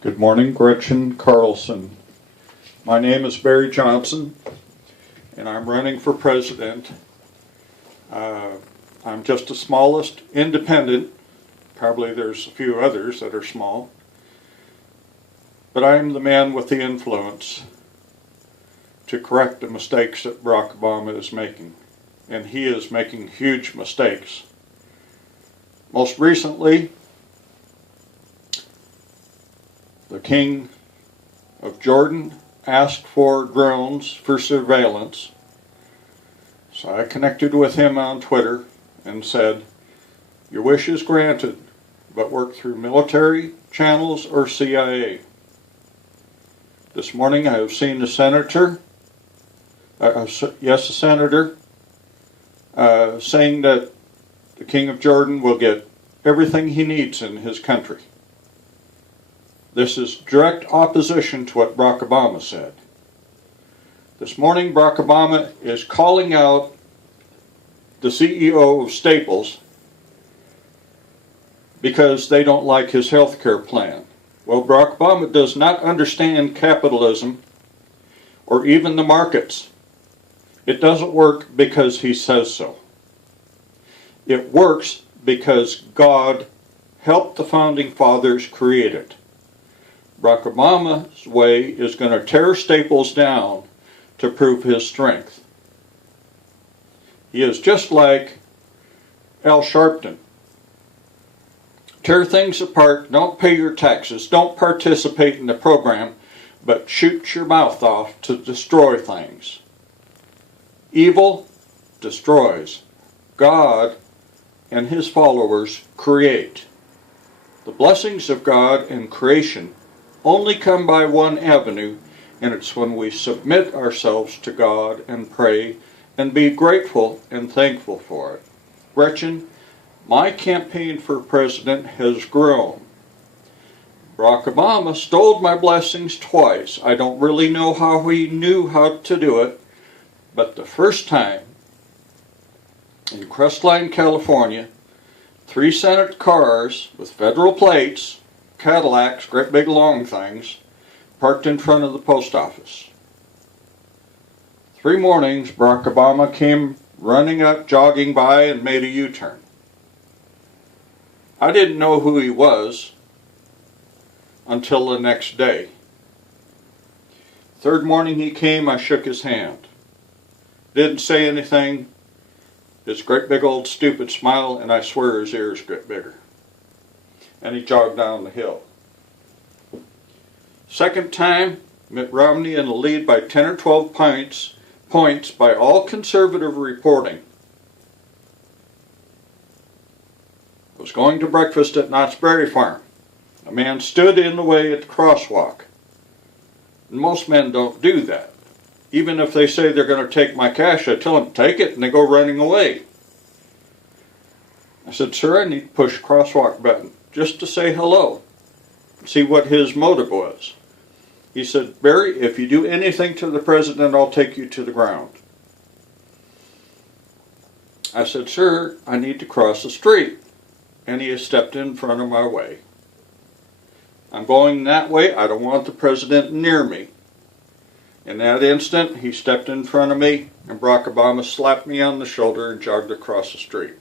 Good morning, Gretchen Carlson. My name is Barry Johnson, and I'm running for president. I'm just the smallest independent. Probably there's a few others that are small. But I'm the man with the influence to correct the mistakes that Barack Obama is making. And he is making huge mistakes. Most recently, the King of Jordan asked for drones for surveillance. So I connected with him on Twitter and said, "Your wish is granted, but work through military channels or CIA." This morning I have seen a senator, saying that the King of Jordan will get everything he needs in his country. This is direct opposition to what Barack Obama said. This morning, Barack Obama is calling out the CEO of Staples because they don't like his health care plan. Well, Barack Obama does not understand capitalism or even the markets. It doesn't work because he says so. It works because God helped the founding fathers create it. Barack Obama's way is going to tear Staples down to prove his strength. He is just like Al Sharpton. Tear things apart, don't pay your taxes, don't participate in the program, but shoot your mouth off to destroy things. Evil destroys. God and his followers create. The blessings of God and creation only come by one avenue, and it's when we submit ourselves to God and pray and be grateful and thankful for it. Gretchen, my campaign for president has grown. Barack Obama stole my blessings twice. I don't really know how he knew how to do it, but the first time in Crestline, California, 3 Senate cars with federal plates, Cadillacs, great big long things, parked in front of the post office. 3 mornings, Barack Obama came running up, jogging by, and made a U-turn. I didn't know who he was until the next day. 3rd morning he came, I shook his hand. Didn't say anything. His great big old stupid smile, and I swear his ears get bigger. And he jogged down the hill. 2nd time, Mitt Romney in the lead by 10 or 12 points by all conservative reporting. I was going to breakfast at Knott's Berry Farm. A man stood in the way at the crosswalk. And most men don't do that. Even if they say they're going to take my cash, I tell them, take it, and they go running away. I said, "Sir, I need to push a crosswalk button just to say hello, see what his motive was." He said, "Barry, if you do anything to the president, I'll take you to the ground." I said, "Sir, I need to cross the street." And he has stepped in front of my way. I'm going that way. I don't want the president near me. In that instant, he stepped in front of me, and Barack Obama slapped me on the shoulder and jogged across the street.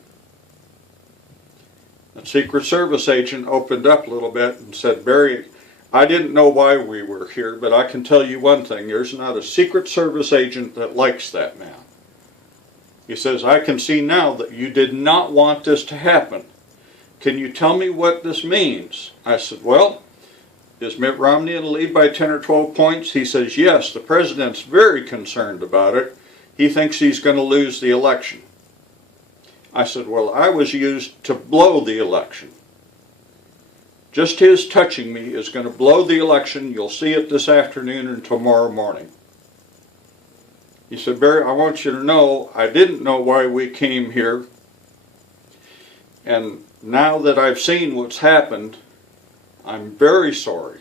The Secret Service agent opened up a little bit and said, "Barry, I didn't know why we were here, but I can tell you one thing. There's not a Secret Service agent that likes that man." He says, "I can see now that you did not want this to happen. Can you tell me what this means?" I said, "Well, is Mitt Romney in the lead by 10 or 12 points? He says, "Yes, the president's very concerned about it. He thinks he's going to lose the election." I said, "Well, I was used to blow the election. Just his touching me is going to blow the election. You'll see it this afternoon and tomorrow morning." He said, "Barry, I want you to know I didn't know why we came here. And now that I've seen what's happened, I'm very sorry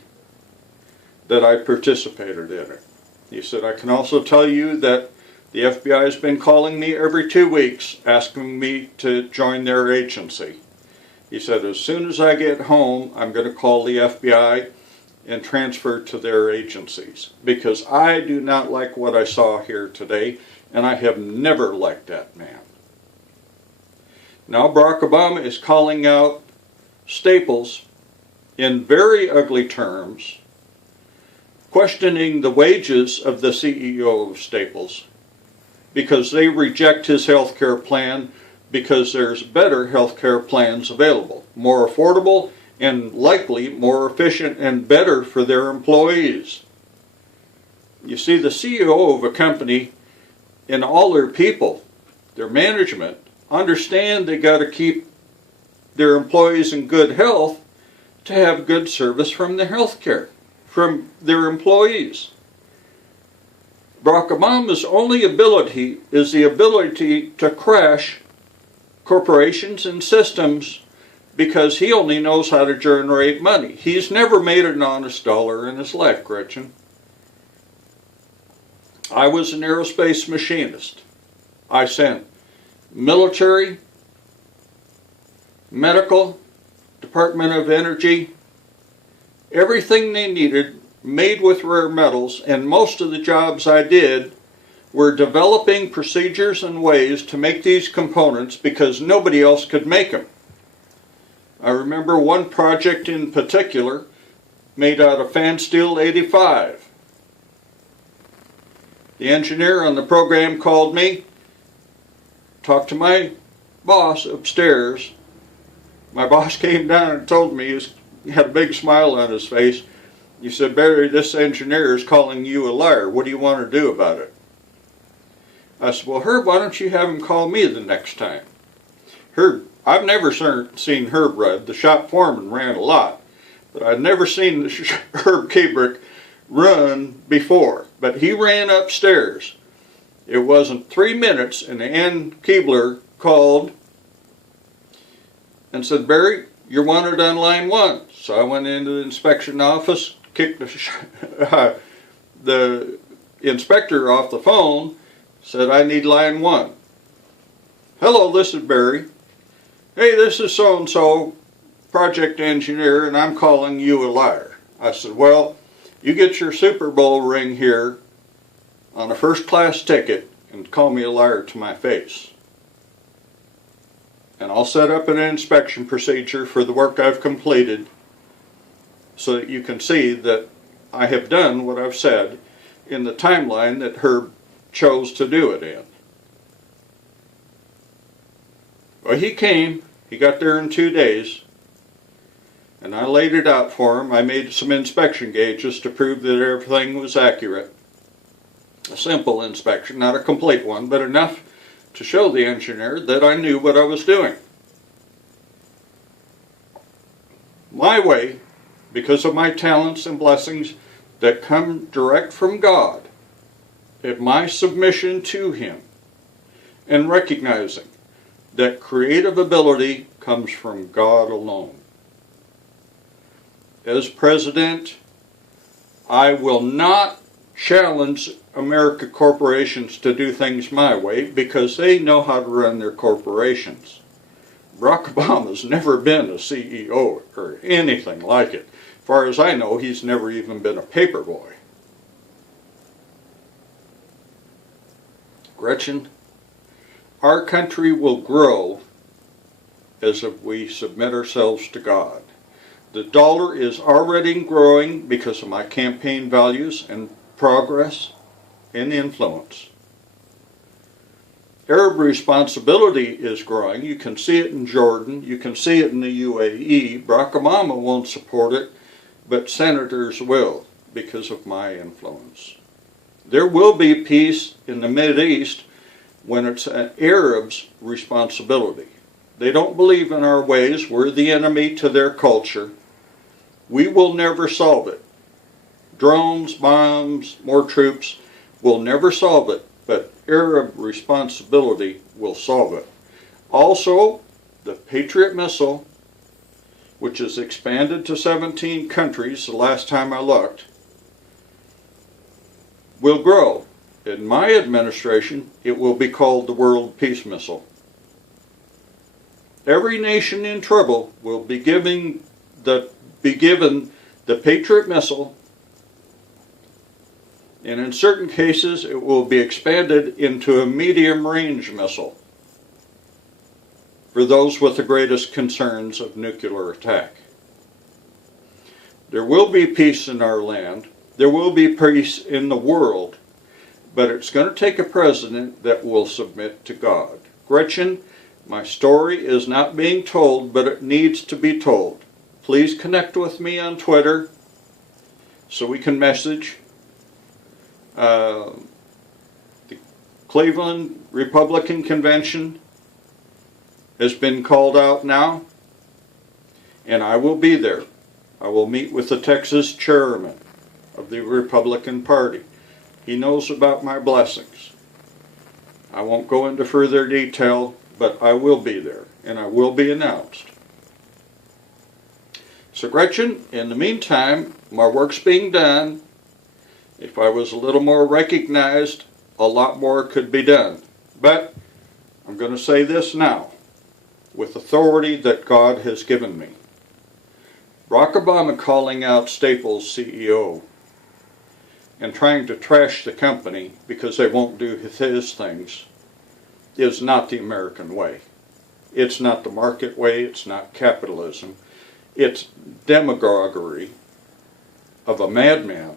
that I participated in it." He said, "I can also tell you that the FBI has been calling me every 2 weeks asking me to join their agency." He said, "As soon as I get home, I'm going to call the FBI and transferred to their agencies, because I do not like what I saw here today, and I have never liked that man. Now Barack Obama is calling out Staples in very ugly terms, questioning the wages of the CEO of Staples because they reject his health care plan because there's better health care plans available, more affordable and likely more efficient and better for their employees. You see, the CEO of a company and all their people, their management, understand they got to keep their employees in good health to have good service from the health care, from their employees. Barack Obama's only ability is the ability to crash corporations and systems because he only knows how to generate money. He's never made an honest dollar in his life, Gretchen. I was an aerospace machinist. I sent military, medical, Department of Energy, everything they needed made with rare metals, and most of the jobs I did were developing procedures and ways to make these components because nobody else could make them. I remember one project in particular made out of fan steel 85. The engineer on the program called me, talked to my boss upstairs. My boss came down and told me, he had a big smile on his face. He said, "Barry, this engineer is calling you a liar. What do you want to do about it?" I said, "Well, Herb, why don't you have him call me the next time?" Herb, I've never seen Herb Rudd. The shop foreman ran a lot, but I'd never seen Herb Kubrick run before. But he ran upstairs. It wasn't 3 minutes, and Ann Keebler called and said, "Barry, you're wanted on line 1. So I went into the inspection office, kicked the inspector off the phone, said, "I need line 1. "Hello, this is Barry." "Hey, this is so-and-so, project engineer, and I'm calling you a liar." I said, "Well, you get your Super Bowl ring here on a first-class ticket and call me a liar to my face. And I'll set up an inspection procedure for the work I've completed so that you can see that I have done what I've said in the timeline that Herb chose to do it in." Well, he came. He got there in 2 days. And I laid it out for him. I made some inspection gauges to prove that everything was accurate. A simple inspection, not a complete one, but enough to show the engineer that I knew what I was doing. My way, because of my talents and blessings that come direct from God, and my submission to Him, and recognizing that creative ability comes from God alone. As president, I will not challenge American corporations to do things my way because they know how to run their corporations. Barack Obama's never been a CEO or anything like it. As far as I know, he's never even been a paper boy. Gretchen, our country will grow as if we submit ourselves to God. The dollar is already growing because of my campaign values and progress and influence. Arab responsibility is growing. You can see it in Jordan. You can see it in the UAE. Barack Obama won't support it, but senators will because of my influence. There will be peace in the Mideast when it's an Arab's responsibility. They don't believe in our ways. We're the enemy to their culture. We will never solve it. Drones, bombs, more troops will never solve it, but Arab responsibility will solve it. Also, the Patriot missile, which is expanded to 17 countries the last time I looked, will grow. In my administration, it will be called the World Peace Missile. Every nation in trouble will be given the Patriot missile, and in certain cases it will be expanded into a medium-range missile for those with the greatest concerns of nuclear attack. There will be peace in our land. There will be peace in the world, but it's going to take a president that will submit to God. Gretchen, my story is not being told, but it needs to be told. Please connect with me on Twitter so we can message. The Cleveland Republican Convention has been called out now, and I will be there. I will meet with the Texas chairman of the Republican Party. He knows about my blessings. I won't go into further detail, but I will be there, and I will be announced. So Gretchen, in the meantime, my work's being done. If I was a little more recognized, a lot more could be done. But I'm going to say this now, with authority that God has given me. Barack Obama calling out Staples' CEO and trying to trash the company because they won't do his things is not the American way. It's not the market way. It's not capitalism. It's demagoguery of a madman.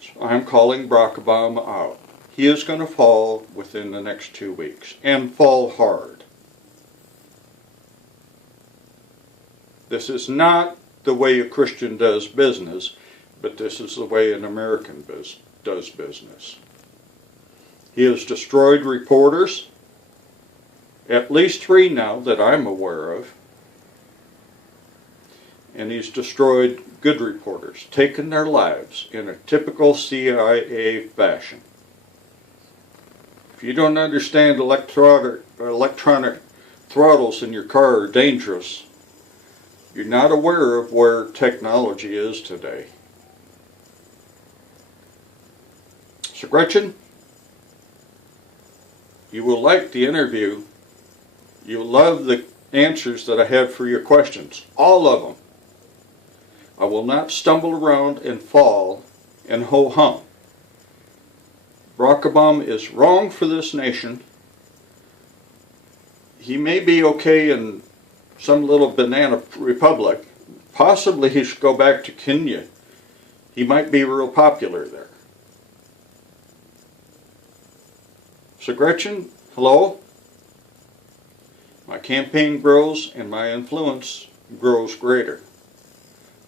So I'm calling Barack Obama out. He is going to fall within the next 2 weeks, and fall hard. This is not the way a Christian does business, but this is the way an American does business. He has destroyed reporters, at least 3 now that I'm aware of, and he's destroyed good reporters, taken their lives in a typical CIA fashion. If you don't understand electronic throttles in your car are dangerous, you're not aware of where technology is today. So Gretchen, you will like the interview. You'll love the answers that I have for your questions, all of them. I will not stumble around and fall and ho-hum. Barack Obama is wrong for this nation. He may be okay in some little banana republic. Possibly he should go back to Kenya. He might be real popular there. So Gretchen, hello? My campaign grows and my influence grows greater.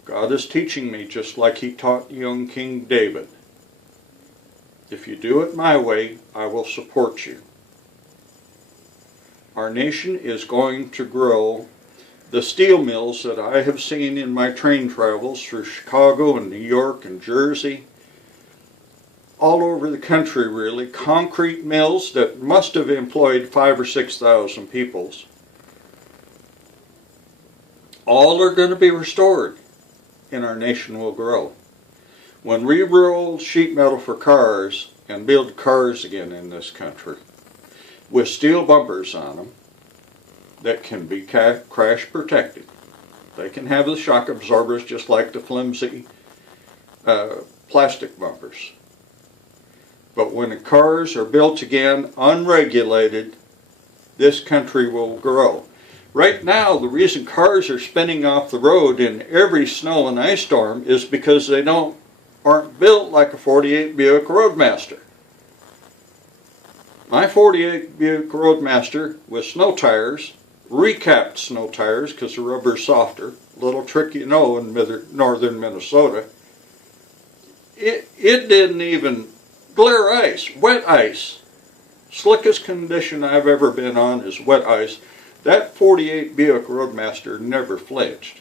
God is teaching me just like he taught young King David. If you do it my way, I will support you. Our nation is going to grow. The steel mills that I have seen in my train travels through Chicago and New York and Jersey, all over the country really, concrete mills that must have employed 5,000 or 6,000 people, all are going to be restored, and our nation will grow. When we roll sheet metal for cars and build cars again in this country with steel bumpers on them that can be crash protected, they can have the shock absorbers just like the flimsy plastic bumpers. But when the cars are built again unregulated, this country will grow. Right now, the reason cars are spinning off the road in every snow and ice storm is because they aren't built like a 48 Buick Roadmaster. My 48 Buick Roadmaster with snow tires, recapped snow tires because the rubber's softer, a little trick you know in northern Minnesota, it didn't even glare ice, wet ice. Slickest condition I've ever been on is wet ice. That 48 Buick Roadmaster never flinched.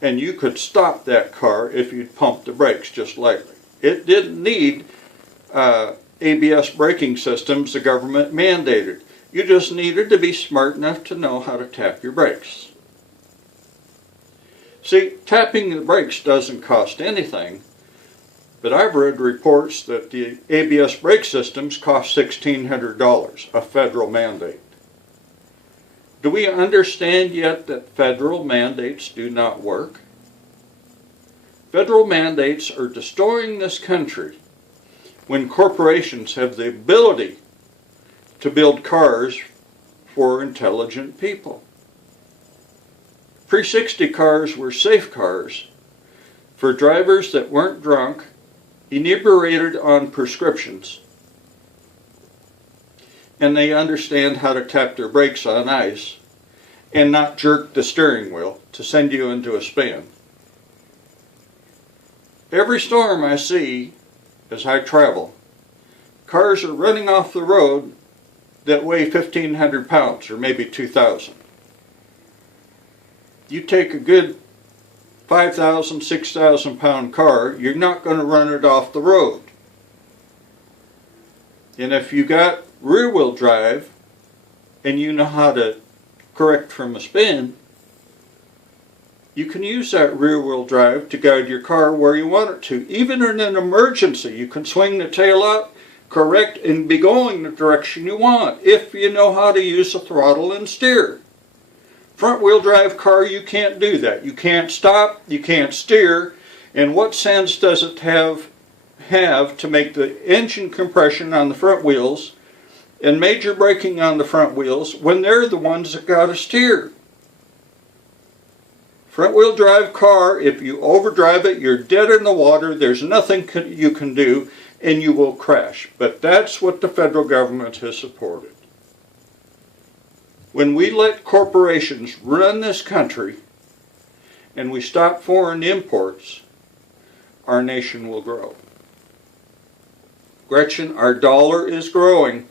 And you could stop that car if you'd pumped the brakes just lightly. It didn't need ABS braking systems the government mandated. You just needed to be smart enough to know how to tap your brakes. See, tapping the brakes doesn't cost anything, but I've read reports that the ABS brake systems cost $1,600, a federal mandate. Do we understand yet that federal mandates do not work? Federal mandates are destroying this country when corporations have the ability to build cars for intelligent people. Pre-60 cars were safe cars for drivers that weren't drunk, inebriated on prescriptions, and they understand how to tap their brakes on ice and not jerk the steering wheel to send you into a spin. Every storm I see as I travel, cars are running off the road that weigh 1,500 pounds or maybe 2,000. You take a good 5,000, 6,000 pound car, you're not going to run it off the road. And if you got rear wheel drive and you know how to correct from a spin, you can use that rear wheel drive to guide your car where you want it to. Even in an emergency, you can swing the tail out, correct, and be going the direction you want if you know how to use the throttle and steer. Front wheel drive car, you can't do that. You can't stop, you can't steer, and what sense does it have to make the engine compression on the front wheels and major braking on the front wheels when they're the ones that got to steer? Front wheel drive car, if you overdrive it, you're dead in the water, there's nothing you can do, and you will crash. But that's what the federal government has supported. When we let corporations run this country and we stop foreign imports, our nation will grow. Gretchen, our dollar is growing.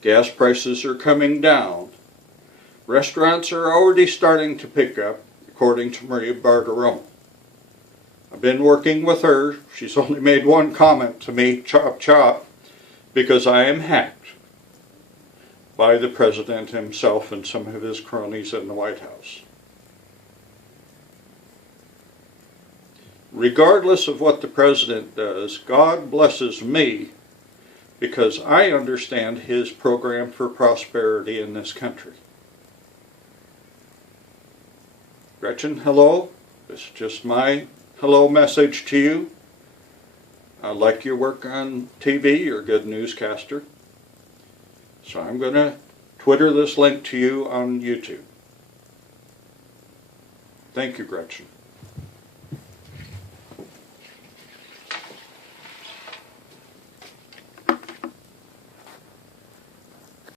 Gas prices are coming down. Restaurants are already starting to pick up, according to Maria Bartiromo. I've been working with her. She's only made one comment to me, chop chop, because I am hacked by the president himself and some of his cronies in the White House. Regardless of what the president does, God blesses me because I understand his program for prosperity in this country. Gretchen, hello. This is just my hello message to you. I like your work on TV. You're a good newscaster. So I'm going to Twitter this link to you on YouTube. Thank you, Gretchen.